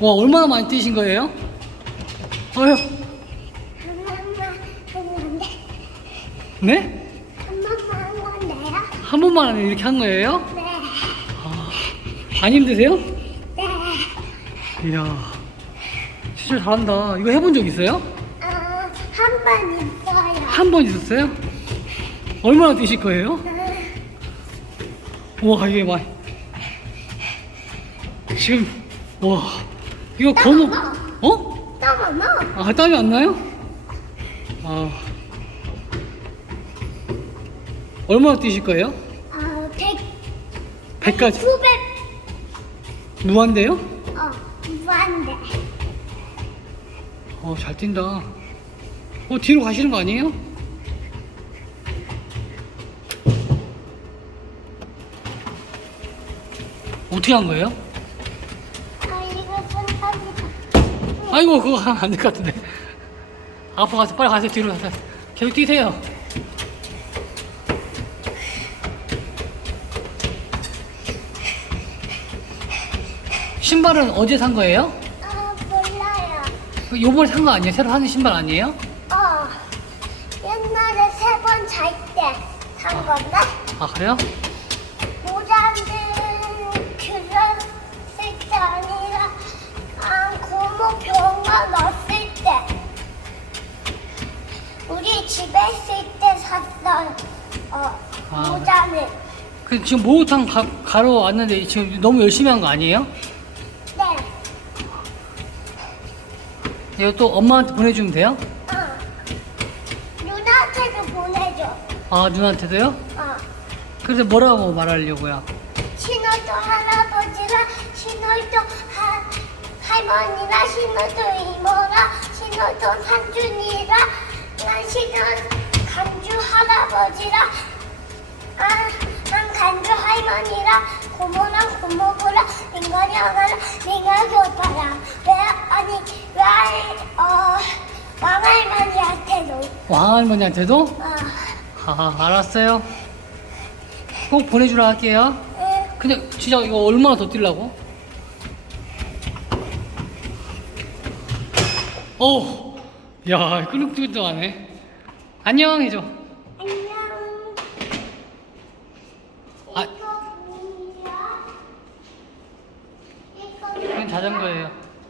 와, 얼마나 많이 뛰신 거예요? 어휴, 한 번만 했는데 네? 한 번만 한 건데요? 한 번만 이렇게 한 거예요? 네. 안 힘드세요? 네. 이야, 진짜 잘한다. 이거 해본 적 있어요? 어, 한번 있어요. 한 번 있었어요? 얼마나 뛰실 거예요? 어, 와, 이게 막 지금 와, 이거 건우 어? 너무 뭐? 아, 땀이 안 나요? 아, 얼마나 뛰실 거예요? 어, 백, 100까지 수백, 무한대요? 어, 무한대. 어, 잘 뛴다. 어, 뒤로 가시는 거 아니에요? 어떻게 한 거예요? 아, 이거 손가락. 아이고, 그거 하면 안 될 것 같은데. 앞으로 가서 빨리 가세요, 뒤로 가서. 계속 뛰세요. 신발은 어제 산 거예요? 어, 몰라요. 요번에 산 거 아니에요? 새로 사는 신발 아니에요? 어, 옛날에 세 번 잘 때 산 건데, 아, 그래요? 집에 있을 때 샀어요. 어, 아. 모자는. 그 지금 목욕탕 가, 가러 왔는데 지금 너무 열심히 한 거 아니에요? 네. 이거 또 엄마한테 보내주면 돼요? 어. 누나한테도 보내줘. 아, 누나한테도요? 어. 그래서 뭐라고 말하려고요? 신월도 할아버지랑 신월도 하, 할머니랑 신월도 이모랑 신월도 삼촌이랑 난 간주 할아버지랑 아, 난 간주 할머니랑 고모랑 고모부랑 민간이 하나랑 민간이 오빠랑 왜 아니 왜 어 왕할머니한테도 왕할머니한테도? 어, 아, 알았어요. 꼭 보내주라 할게요. 응. 근데 진짜 이거 얼마나 더 뛰려고? 오, 야, 끄덕끄덕하네. 안녕 해줘. 안녕. 아. 이건 자전거예요.